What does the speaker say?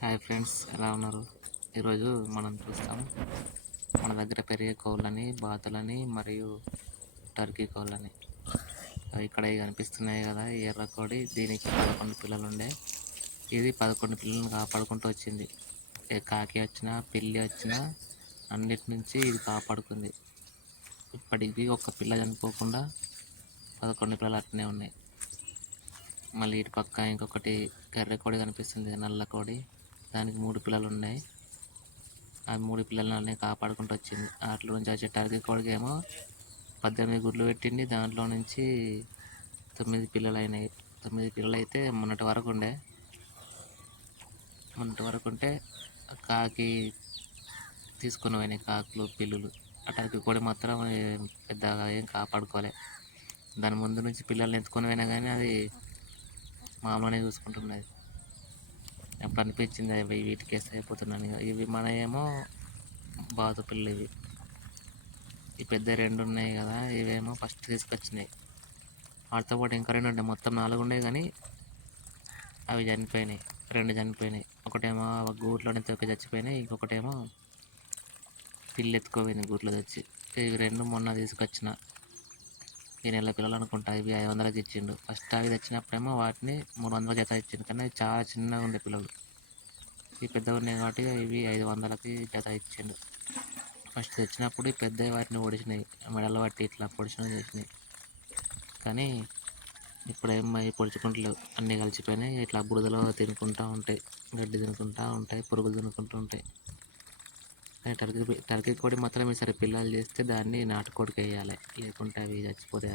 Hi friends, ఎలా ఉన్నారు? ఈరోజు మనం చూస్తాం మన దగ్గర పెరిగే కోళ్ళని, బాతులని మరియు టర్కీ కోళ్ళని. ఇక్కడ కనిపిస్తున్నాయి కదా, ఈ ఎర్ర కోడి. దీనికి 11 పిల్లలు ఉండే. ఇది 11 పిల్లలను కాపాడుకుంటూ వచ్చింది. ఏ కాకి వచ్చినా, పిల్లి వచ్చినా అన్నిటి నుంచి ఇది కాపాడుకుంది. ఇప్పటికి ఒక్క పిల్ల చనిపోకుండా 11 పిల్లలు అట్నే ఉన్నాయి. మళ్ళీ ఇటు పక్క ఇంకొకటి కర్రె కోడి కనిపిస్తుంది, నల్ల కోడి. దానికి 3 పిల్లలు ఉన్నాయి. ఆ 3 పిల్లలని కాపాడుకుంటూ వచ్చింది. వాటిలో నుంచి వచ్చే టర్కీ కోడికి ఏమో 18 గుడ్లు పెట్టింది. దాంట్లో నుంచి 9 పిల్లలు అయినాయి. 9 పిల్లలు అయితే మొన్నటి వరకు ఉంటే కాకి తీసుకుని పోయినాయి, కాకులు పిల్లులు. ఆ టర్కీ కోడి మాత్రం పెద్దగా ఏం కాపాడుకోలే. దాని ముందు నుంచి పిల్లల్ని ఎత్తుకొని పోయినా కానీ అది మామూలునే చూసుకుంటున్నది. అప్పుడు అనిపించింది అవి వీటికి వేస్తే అయిపోతున్నాను. ఇవి మన ఏమో బాతు పిల్లలు. ఇవి ఈ పెద్ద 2 ఉన్నాయి కదా, ఇవేమో ఫస్ట్ తీసుకొచ్చినాయి. వాటితో పాటు ఇంకా 2 ఉంటాయి, మొత్తం 4 ఉన్నాయి. కానీ అవి చనిపోయినాయి, 2 చనిపోయినాయి. ఒకటేమో గూట్లోనే తొక్కి చచ్చిపోయినాయి, ఇంకొకటేమో పిల్లి ఎత్తుకోపోయింది గూట్లో తెచ్చి. ఇవి 2 మొన్న తీసుకొచ్చిన ఈ నెల పిల్లలు అనుకుంటా. ఇవి 500కి ఇచ్చిండు. ఫస్ట్ అవి తెచ్చినప్పుడేమో వాటిని 300 జత ఇచ్చిండు, కానీ అవి చాలా చిన్నగా ఉండే పిల్లలు. ఇవి పెద్దగా ఉన్నాయి కాబట్టి ఇవి 500కి జత ఇచ్చిండు. ఫస్ట్ తెచ్చినప్పుడు ఈ పెద్ద వాటిని పొడిచినాయి, మెడలు పట్టి ఇట్లా పొడిచినవి చేసినాయి. కానీ ఇప్పుడేమో పొడుచుకుంటలేవు, అన్నీ కలిసిపోయినాయి. ఇట్లా బురదలో తినుకుంటూ ఉంటాయి, గడ్డి తినుకుంటూ ఉంటాయి, పురుగులు తినుకుంటూ ఉంటాయి. కానీ టర్కీ కోడి మాత్రం ఈసారి పిల్లలు చేస్తే దాన్ని నాటుకోడికి వేయాలి, లేకుంటే అవి చచ్చిపోతాయి.